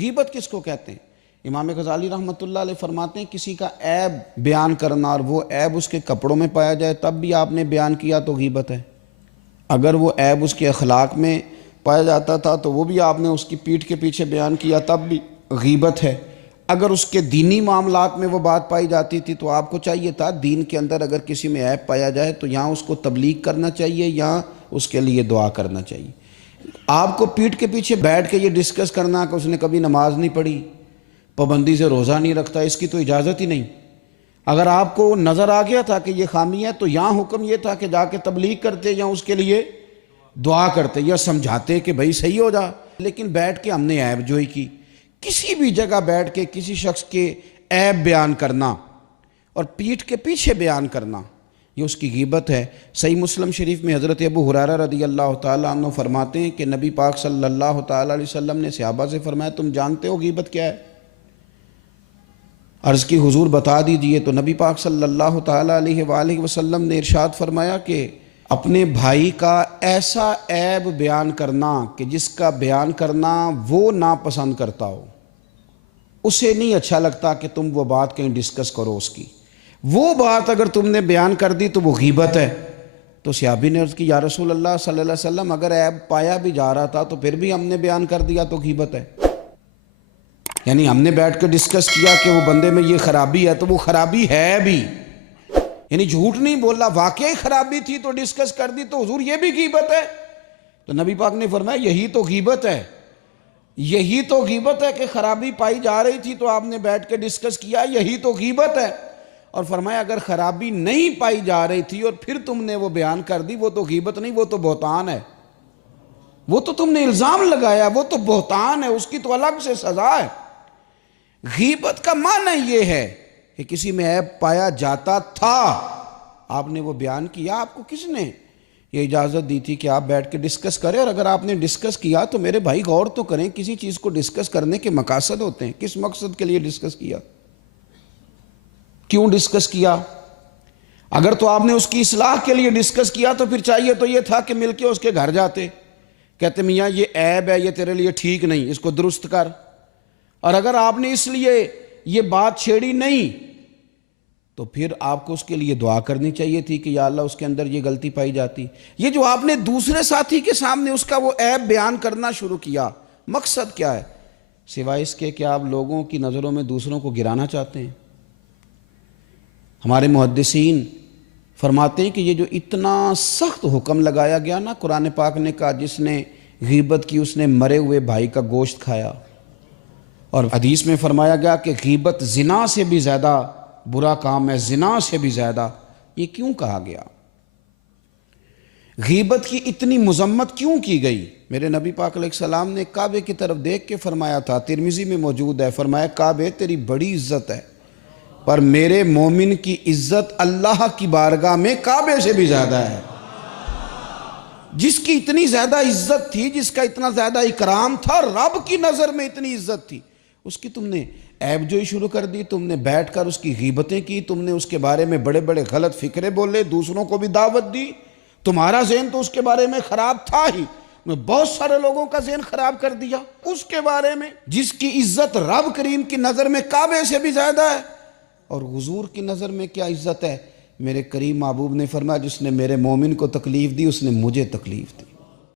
غیبت کس کو کہتے ہیں؟ امام غزالی رحمۃ اللہ علیہ فرماتے ہیں کسی کا عیب بیان کرنا اور وہ عیب اس کے کپڑوں میں پایا جائے تب بھی آپ نے بیان کیا تو غیبت ہے۔ اگر وہ عیب اس کے اخلاق میں پایا جاتا تھا تو وہ بھی آپ نے اس کی پیٹھ کے پیچھے بیان کیا تب بھی غیبت ہے۔ اگر اس کے دینی معاملات میں وہ بات پائی جاتی تھی تو آپ کو چاہیے تھا دین کے اندر اگر کسی میں عیب پایا جائے تو یہاں اس کو تبلیغ کرنا چاہیے یا اس کے لیے دعا کرنا چاہیے۔ آپ کو پیٹھ کے پیچھے بیٹھ کے یہ ڈسکس کرنا کہ اس نے کبھی نماز نہیں پڑھی، پابندی سے روزہ نہیں رکھتا، اس کی تو اجازت ہی نہیں۔ اگر آپ کو نظر آ گیا تھا کہ یہ خامی ہے تو یہاں حکم یہ تھا کہ جا کے تبلیغ کرتے یا اس کے لیے دعا کرتے یا سمجھاتے کہ بھائی صحیح ہو جا۔ لیکن بیٹھ کے ہم نے عیب جوئی کی، کسی بھی جگہ بیٹھ کے کسی شخص کے عیب بیان کرنا اور پیٹھ کے پیچھے بیان کرنا یہ اس کی غیبت ہے۔ صحیح مسلم شریف میں حضرت ابو ہریرہ رضی اللہ تعالیٰ عنہ فرماتے ہیں کہ نبی پاک صلی اللہ تعالیٰ علیہ وسلم نے صحابہ سے فرمایا تم جانتے ہو غیبت کیا ہے؟ عرض کی حضور بتا دیجئے، تو نبی پاک صلی اللہ تعالیٰ علیہ وآلہ وسلم نے ارشاد فرمایا کہ اپنے بھائی کا ایسا عیب بیان کرنا کہ جس کا بیان کرنا وہ ناپسند کرتا ہو، اسے نہیں اچھا لگتا کہ تم وہ بات کہیں ڈسکس کرو اس کی، وہ بات اگر تم نے بیان کر دی تو وہ غیبت ہے۔ تو صحابی نے عرض کی یا رسول اللہ صلی اللہ علیہ وسلم اگر عیب پایا بھی جا رہا تھا تو پھر بھی ہم نے بیان کر دیا تو غیبت ہے؟ یعنی ہم نے بیٹھ کے ڈسکس کیا کہ وہ بندے میں یہ خرابی ہے تو وہ خرابی ہے بھی، یعنی جھوٹ نہیں بولا، واقعی خرابی تھی تو ڈسکس کر دی تو حضور یہ بھی غیبت ہے؟ تو نبی پاک نے فرمایا یہی تو غیبت ہے، یہی تو غیبت ہے کہ خرابی پائی جا رہی تھی تو آپ نے بیٹھ کے ڈسکس کیا، یہی تو غیبت ہے۔ اور فرمایا اگر خرابی نہیں پائی جا رہی تھی اور پھر تم نے وہ بیان کر دی وہ تو غیبت نہیں، وہ تو بہتان ہے، وہ تو تم نے الزام لگایا، وہ تو بہتان ہے، اس کی تو الگ سے سزا ہے۔ غیبت کا معنی یہ ہے کہ کسی میں عیب پایا جاتا تھا، آپ نے وہ بیان کیا، آپ کو کس نے یہ اجازت دی تھی کہ آپ بیٹھ کے ڈسکس کریں؟ اور اگر آپ نے ڈسکس کیا تو میرے بھائی غور تو کریں، کسی چیز کو ڈسکس کرنے کے مقاصد ہوتے ہیں، کس مقصد کے لیے ڈسکس کیا، کیوں ڈسکس کیا؟ اگر تو آپ نے اس کی اصلاح کے لیے ڈسکس کیا تو پھر چاہیے تو یہ تھا کہ مل کے اس کے گھر جاتے، کہتے میاں یہ عیب ہے، یہ تیرے لیے ٹھیک نہیں، اس کو درست کر۔ اور اگر آپ نے اس لیے یہ بات چھیڑی نہیں تو پھر آپ کو اس کے لیے دعا کرنی چاہیے تھی کہ یا اللہ اس کے اندر یہ غلطی پائی جاتی۔ یہ جو آپ نے دوسرے ساتھی کے سامنے اس کا وہ عیب بیان کرنا شروع کیا، مقصد کیا ہے سوائے اس کے کہ آپ لوگوں کی نظروں میں دوسروں کو گرانا چاہتے ہیں؟ ہمارے محدثین فرماتے ہیں کہ یہ جو اتنا سخت حکم لگایا گیا نا، قرآن پاک نے کہا جس نے غیبت کی اس نے مرے ہوئے بھائی کا گوشت کھایا، اور حدیث میں فرمایا گیا کہ غیبت زنا سے بھی زیادہ برا کام ہے، زنا سے بھی زیادہ۔ یہ کیوں کہا گیا؟ غیبت کی اتنی مذمت کیوں کی گئی؟ میرے نبی پاک علیہ السلام نے کعبے کی طرف دیکھ کے فرمایا تھا، ترمذی میں موجود ہے، فرمایا کعبے تیری بڑی عزت ہے پر میرے مومن کی عزت اللہ کی بارگاہ میں کعبے سے بھی زیادہ ہے۔ جس کی اتنی زیادہ عزت تھی، جس کا اتنا زیادہ اکرام تھا، رب کی نظر میں اتنی عزت تھی، اس کی تم نے عیب جوئی شروع کر دی، تم نے بیٹھ کر اس کی غیبتیں کی، تم نے اس کے بارے میں بڑے بڑے غلط فکرے بولے، دوسروں کو بھی دعوت دی۔ تمہارا ذہن تو اس کے بارے میں خراب تھا ہی، بہت سارے لوگوں کا ذہن خراب کر دیا اس کے بارے میں جس کی عزت رب کریم کی نظر میں کعبے سے بھی زیادہ ہے۔ اور حضور کی نظر میں کیا عزت ہے؟ میرے کریم محبوب نے فرمایا جس نے میرے مومن کو تکلیف دی اس نے مجھے تکلیف دی۔